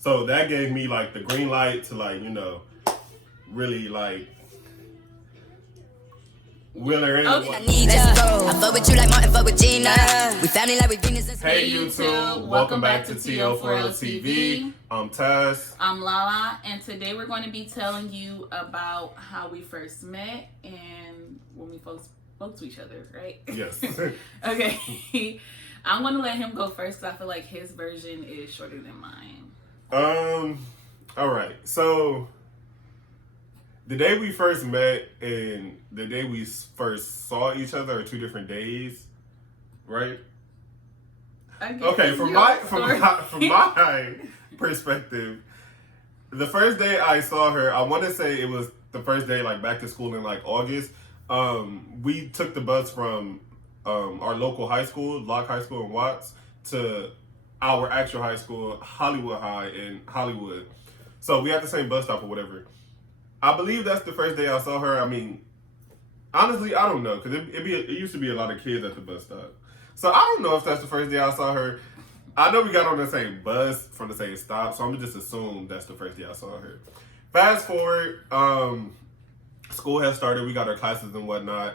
So that gave me like the green light to like, really like will her in. Okay. Let's go. I fuck with you like Martin fuck with Gina. We family like with Venus and Hey YouTube, welcome back to TO4L TV. I'm Taz. I'm LAALAA, and today we're going to be telling you about how we first met and when we spoke to each other, right? Yes. Okay. I'm going to let him go first because I feel like his version is shorter than mine. All right. So the day we first met and the day we first saw each other are 2 different days, right? Okay, from my perspective, the first day I saw her, I want to say it was the first day like back to school in like August. We took the bus from our local high school, Locke High School in Watts, to our actual high school, Hollywood High in Hollywood. So we had the same bus stop or whatever. I believe that's the first day I saw her. I mean, honestly, I don't know, because it used to be a lot of kids at the bus stop. So I don't know if that's the first day I saw her. I know we got on the same bus from the same stop, so I'm gonna just assume that's the first day I saw her. Fast forward, school has started, we got our classes and whatnot,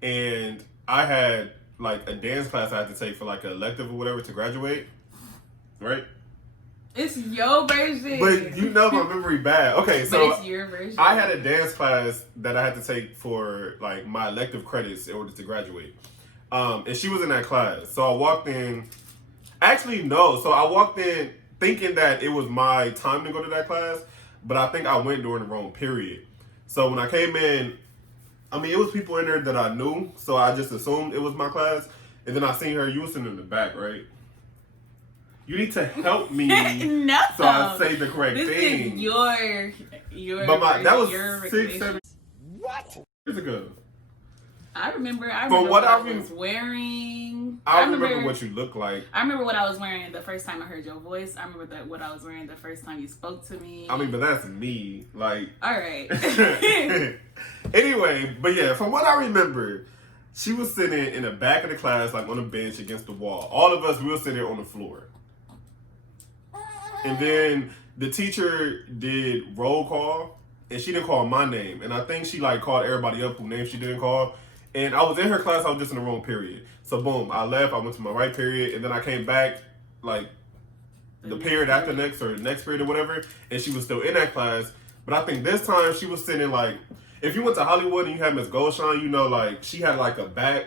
and I had like a dance class I had to take for like an elective or whatever to graduate, right? It's your version. But you know my memory bad. Okay, so but it's your version. I had a dance class that I had to take for like my elective credits in order to graduate. And she was in that class. So I walked in. Actually, no. So I walked in thinking that it was my time to go to that class, but I think I went during the wrong period. So when I came in, I mean, it was people in there that I knew, so I just assumed it was my class. And then I seen her. You was sitting in the back, right? You need to help me no. so I say the correct this thing. Is your But that was your 6, 7 years ago. I remember From what I was wearing. I remember what you look like. I remember what I was wearing the first time I heard your voice. I remember what I was wearing the first time you spoke to me. I mean, but that's me. Like, all right. Anyway, but yeah, from what I remember, she was sitting in the back of the class, like on a bench against the wall. All of us, we were sitting on the floor. And then the teacher did roll call, and she didn't call my name. And I think she like called everybody up whose name she didn't call. And I was in her class, I was just in the wrong period. So boom, I left, I went to my right period, and then I came back like the period after next or next period or whatever, and she was still in that class. But I think this time she was sitting like, if you went to Hollywood and you had Miss Goldshine, you know, like she had like a back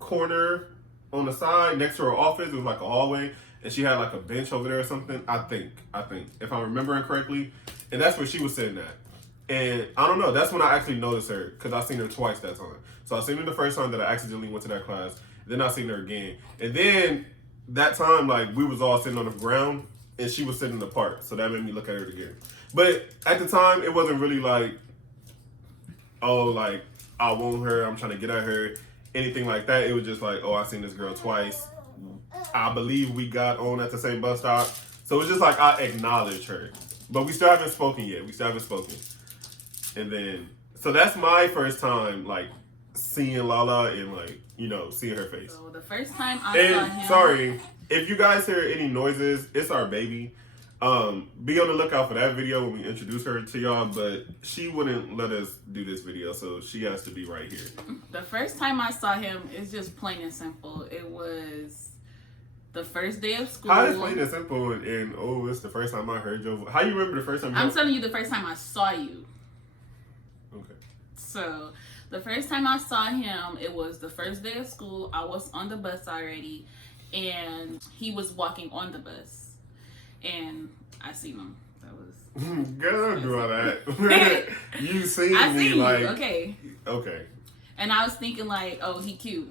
corner on the side next to her office. It was like a hallway. And she had like a bench over there or something. I think, if I'm remembering correctly. And that's where she was sitting at. And I don't know, that's when I actually noticed her, because I seen her twice that time. So I seen her the first time that I accidentally went to that class. Then I seen her again. And then that time, like, we was all sitting on the ground, and she was sitting apart. So that made me look at her again. But at the time, it wasn't really like, oh, like, I want her, I'm trying to get at her, anything like that. It was just like, oh, I seen this girl twice. I believe we got on at the same bus stop. So it's just like I acknowledge her. But we still haven't spoken yet. And then, so that's my first time, like, seeing LAALAA and, like, seeing her face. So the first time I saw him. Sorry, if you guys hear any noises, it's our baby. Be on the lookout for that video when we introduce her to y'all, but she wouldn't let us do this video, so she has to be right here. The first time I saw him, it's just plain and simple. It was the first day of school. How is plain and simple and oh, it's the first time I heard your voice? How you remember the first time? I'm telling you the first time I saw you. Okay. So the first time I saw him, it was the first day of school. I was on the bus already, and he was walking on the bus, and I seen him. That was girl, don't do all that. You seen me like okay. And I was thinking like, oh, he cute.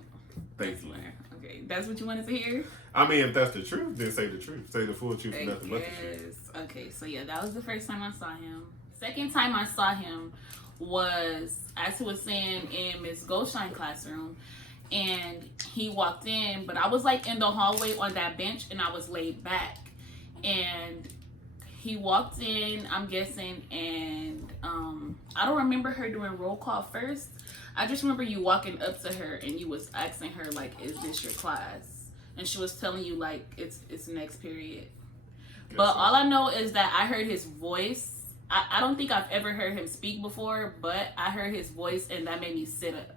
Thank you. Okay, that's what you wanted to hear? I mean, if that's the truth, then say the truth. Say the full truth and nothing but the truth. Okay, so yeah, that was the first time I saw him. Second time I saw him was, as he was saying, in Miss Goldshine classroom. And he walked in, but I was like in the hallway on that bench, and I was laid back. And he walked in, I'm guessing, and I don't remember her doing roll call first. I just remember you walking up to her and you was asking her like, is this your class? And she was telling you like it's next period. But all I know is that I heard his voice. I don't think I've ever heard him speak before, but I heard his voice and that made me sit up.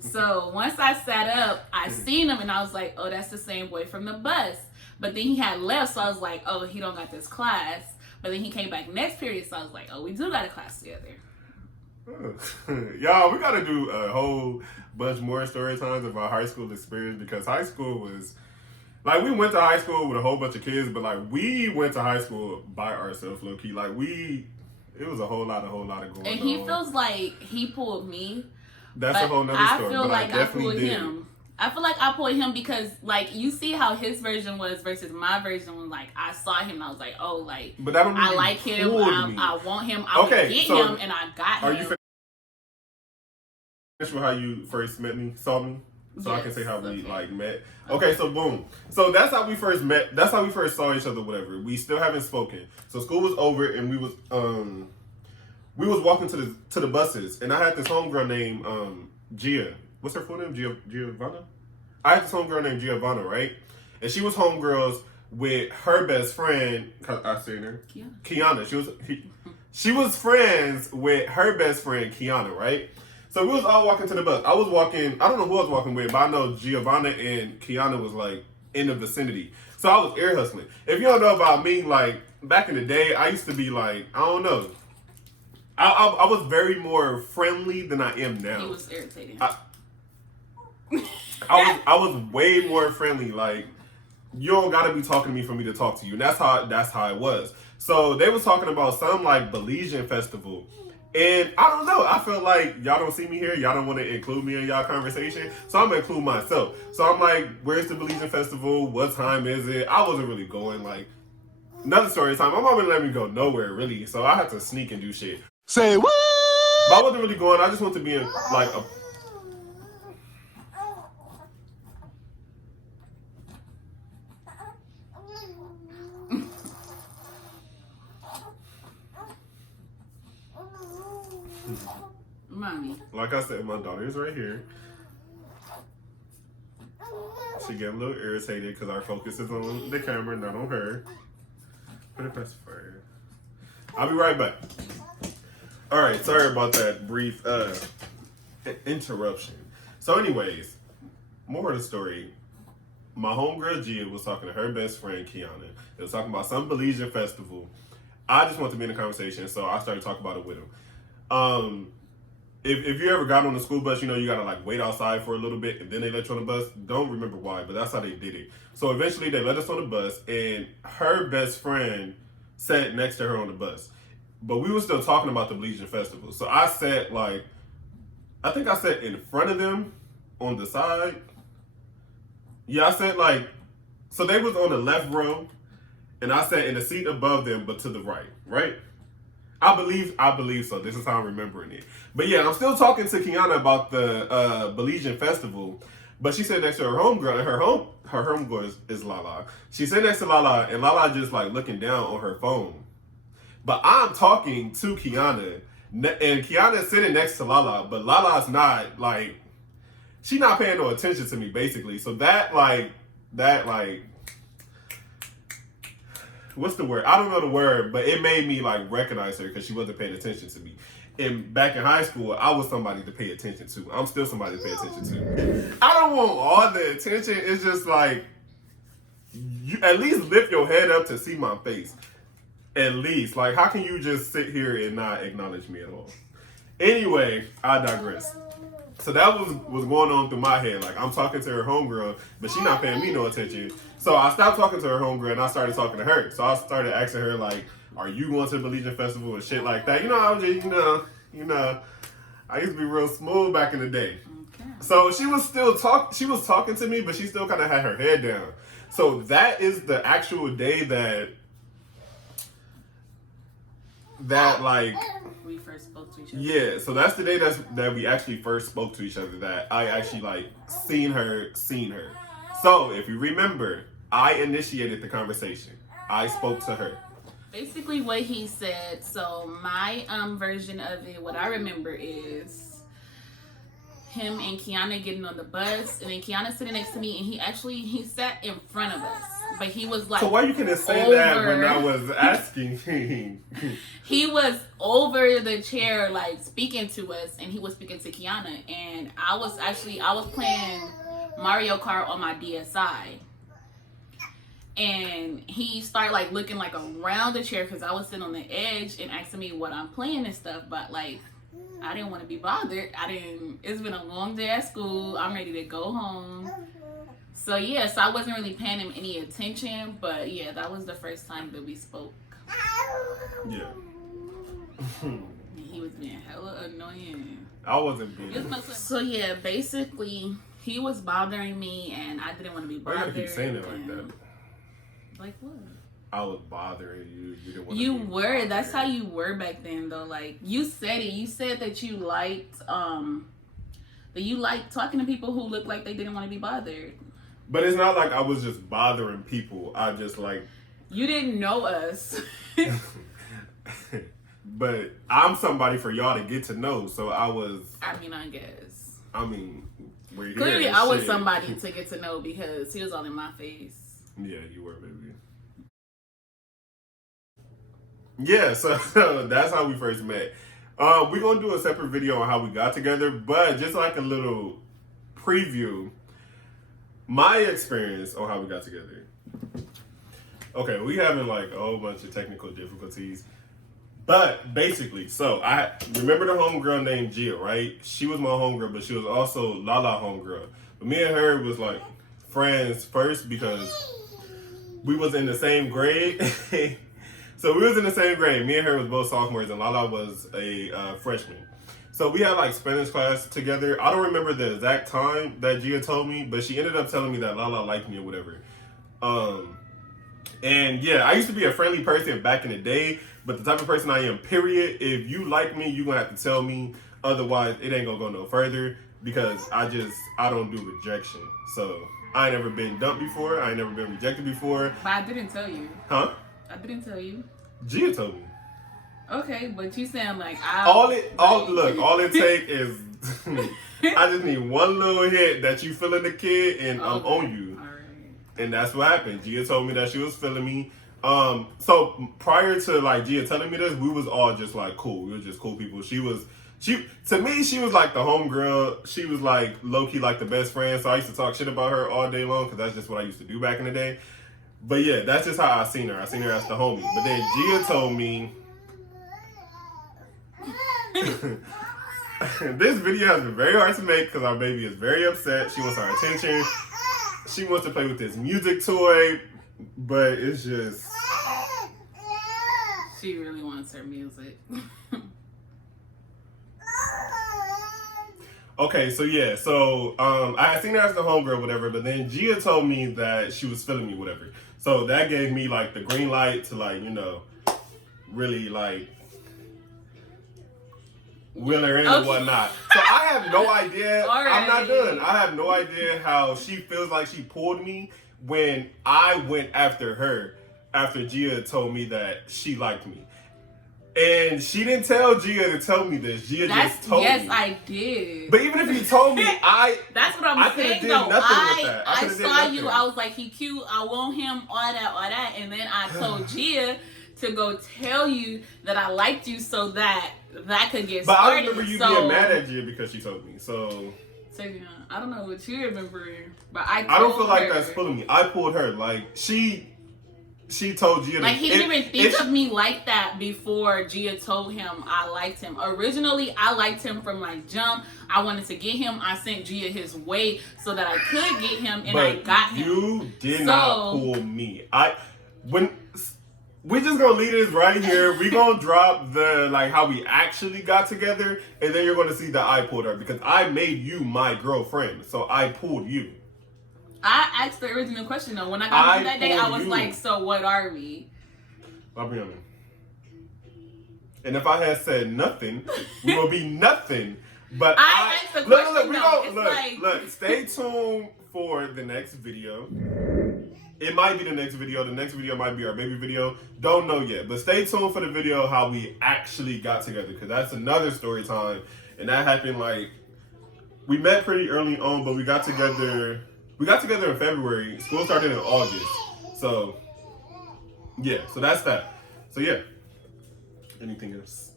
So once I sat up, I seen him and I was like, oh, that's the same boy from the bus. But then he had left, so I was like, oh, he don't got this class. But then he came back next period, so I was like, oh, we do got a class together. Y'all, we gotta do a whole bunch more story times of our high school experience, because high school was like, we went to high school with a whole bunch of kids, but like we went to high school by ourselves, low key. Like it was a whole lot of going on. And he feels like he pulled me. That's a whole nother story. I feel like I pulled did. him. I feel like I pulled him because, like, you see how his version was versus my version was, like, I saw him and I was like, oh, like, but that I like him, I want him, I okay, would get so him, and I got him. Are you finished with how you first saw me? So yes, I can say how we, like, met. Okay, so boom. So that's how we first met. That's how we first saw each other, whatever. We still haven't spoken. So school was over and we was walking to the buses, and I had this homegirl named Gia. What's her full name? Giovanna? I had this homegirl named Giovanna, right? And she was homegirls with her best friend. I seen her. Kiana. She was friends with her best friend, Kiana, right? So we was all walking to the bus. I was walking. I don't know who I was walking with, but I know Giovanna and Kiana was like in the vicinity. So I was ear hustling. If you don't know about me, like back in the day, I used to be like, I don't know. I was very more friendly than I am now. He was irritating. I was way more friendly. Like, you don't gotta be talking to me for me to talk to you. And that's how it was. So they was talking about some like Belizean festival. And I don't know. I feel like y'all don't see me here. Y'all don't want to include me in y'all conversation. So I'm gonna include myself. So I'm like, where's the Belizean festival? What time is it? I wasn't really going. Like, another story time. My mom wouldn't let me go nowhere really. So I had to sneak and do shit. Say what? But I wasn't really going. I just wanted to be in like a. Mommy. Like I said, my daughter is right here. She getting a little irritated because our focus is on the camera, not on her. Put it past her. I'll be right back. All right, sorry about that brief interruption. So anyways, more of the story. My homegirl Gia was talking to her best friend Kiana. They was talking about some Belizean festival. I just wanted to be in the conversation, so I started talking about it with him. If you ever got on the school bus, you know you gotta like wait outside for a little bit and then they let you on the bus. Don't remember why, but that's how they did it. So eventually they let us on the bus and her best friend sat next to her on the bus. But we were still talking about the Belizean festival. So I sat like, I think I sat in front of them on the side. Yeah, I sat like, so they was on the left row and I sat in the seat above them, but to the right, right? I believe so. This is how I'm remembering it. But yeah, I'm still talking to Kiana about the Belizean festival. But she sat next to her homegirl, and her homegirl is LAALAA. She sat next to LAALAA, and LAALAA just like looking down on her phone. But I'm talking to Kiana, and Kiana's sitting next to LAALAA, but LAALAA's not like, she's not paying no attention to me basically. So that what's the word? I don't know the word, but it made me like recognize her because she wasn't paying attention to me. And back in high school, I was somebody to pay attention to. I'm still somebody to pay attention to. I don't want all the attention. It's just like, you at least lift your head up to see my face. At least. Like, how can you just sit here and not acknowledge me at all? Anyway, I digress. So that was going on through my head. Like, I'm talking to her homegirl, but she's not paying me no attention. So I stopped talking to her homegirl and I started talking to her. So I started asking her, like, are you going to the Belizean festival and shit like that? You know, I was just, you know, I used to be real smooth back in the day. Okay. So she was talking to me, but she still kind of had her head down. So that is the actual day that like, we first spoke to each other. Yeah, so that's the day that we actually first spoke to each other, that I actually like seen her. So if you remember, I initiated the conversation. I spoke to her. Basically what he said, so my version of it, what I remember is him and Kiana getting on the bus, and then Kiana sitting next to me, and he sat in front of us. but he was like. So why you couldn't say that when I was asking? He was over the chair, like speaking to us, and he was speaking to Kiana, and I was playing Mario Kart on my DSi, and he started like looking like around the chair because I was sitting on the edge and asking me what I'm playing and stuff, but like I didn't want to be bothered. It's been a long day at school. I'm ready to go home. So yeah, so I wasn't really paying him any attention, but yeah, that was the first time that we spoke. Yeah. He was being hella annoying. I wasn't being. So yeah, basically he was bothering me, and I didn't want to be bothered. Why you keep saying it like that? Like what? I was bothering you. You didn't want You to be were. bothered. That's how you were back then, though. Like you said it. You said that you liked talking to people who looked like they didn't want to be bothered. But it's not like I was just bothering people. I just like. You didn't know us. But I'm somebody for y'all to get to know. So I was. I mean, I guess. I mean, we're here. Clearly, I was somebody to get to know because he was all in my face. Yeah, you were, baby. Yeah, so that's how we first met. We're gonna do a separate video on how we got together, but just like a little preview, my experience on how we got together. Okay, we having like a whole bunch of technical difficulties, but basically, so I remember the homegirl named Gia, right? She was my homegirl, but she was also LAALAA homegirl. But me and her was like friends first because we was in the same grade. So we was in the same grade. Me and her was both sophomores, and LAALAA was a freshman. So we had like Spanish class together. I don't remember the exact time that Gia told me, but she ended up telling me that LAALAA liked me or whatever. And yeah, I used to be a friendly person back in the day, but the type of person I am, period, if you like me, you're gonna have to tell me. Otherwise, it ain't gonna go no further because I don't do rejection. So I ain't never been dumped before. I ain't never been rejected before. But I didn't tell you. Huh? I didn't tell you. Gia told me. Okay, but you sound like all it take is I just need one little hit that you feeling the kid and I'm on you. All right. And that's what happened. Gia told me that she was feeling me. So prior to like Gia telling me this, we was all just like cool. We were just cool people. To me, she was like the homegirl. She was like low key like the best friend. So I used to talk shit about her all day long because that's just what I used to do back in the day. But yeah, that's just how I seen her. I seen her as the homie. But then Gia told me. This video has been very hard to make because our baby is very upset. She wants our attention. She wants to play with this music toy, but it's just. She really wants her music. Okay, so yeah, I had seen her as the homegirl, whatever, but then Gia told me that she was feeling me, whatever. So that gave me like the green light to like, really like wheel her in and whatnot. So I have no idea. I'm not done. I have no idea how she feels like she pulled me when I went after her after Gia told me that she liked me. And she didn't tell Gia to tell me this. Gia just told me. Yes, I did. But even if you told me, That's what I'm saying, though. I saw you. I was like, he cute. I want him, all that. And then I told Gia to go tell you that I liked you so that could get started. But I remember you being mad at Gia because she told me. So yeah, I don't know what you remember, but I don't feel like that's pulling me. I pulled her. Like, she told Gia. Like, he didn't even think of me like that before Gia told him I liked him. Originally, I liked him from like jump. I wanted to get him. I sent Gia his way so that I could get him, and I got him. You did not pull me. We're just gonna leave this right here. We're gonna drop the like how we actually got together, and then you're gonna see that I pulled her because I made you my girlfriend. So I pulled you. I asked the original question though. When I got home that day, I was like, "So what are we?" And if I had said nothing, we will be nothing. But I asked the question. Look. Stay tuned for the next video. It might be the next video. The next video might be our baby video. Don't know yet. But stay tuned for the video how we actually got together, because that's another story time. And that happened like we met pretty early on, but we got together. We got together in February. School started in August. So yeah, so that's that. So yeah. Anything else?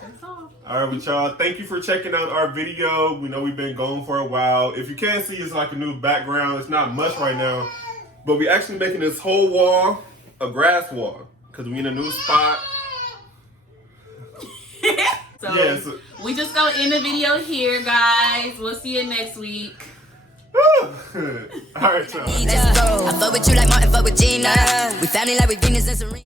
That's all. All right, with y'all. Thank you for checking out our video. We know we've been going for a while. If you can't see, it's like a new background. It's not much right now, but we actually making this whole wall a grass wall because we in a new spot. So Yes. we just gonna end the video here, guys. We'll see you next week. All right, y'all. Let's go. I fuck with you like Martin fuck with Gina. We family like we Venus and Serena.